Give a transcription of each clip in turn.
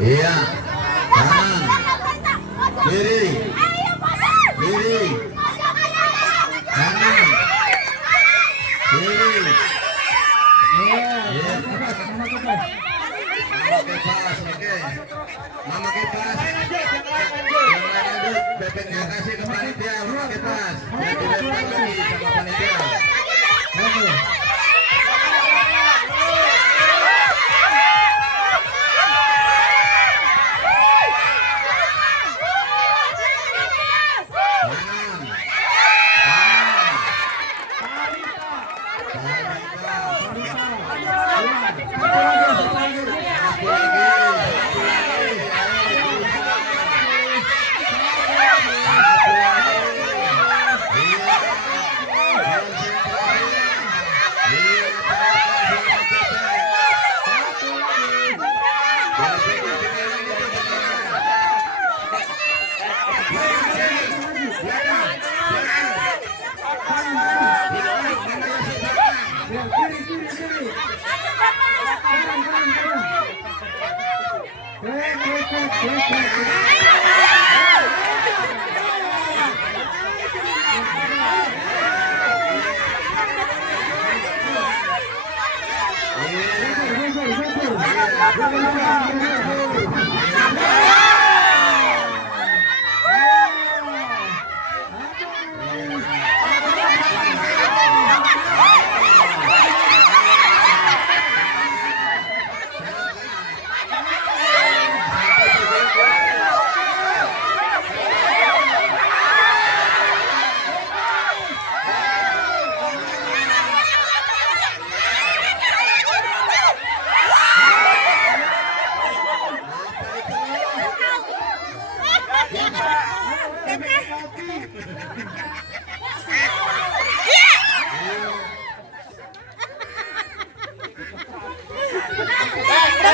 Iya. Kanan. Kiri. Kiri. Kanan. Kiri. Iya. Oke, pas. Oke. Mama kipas. Yang lain lanjut. Bebeknya kasih ke panitia. Mama kipas. Nanti lempar lagi sama panitia. Oke.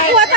Kuat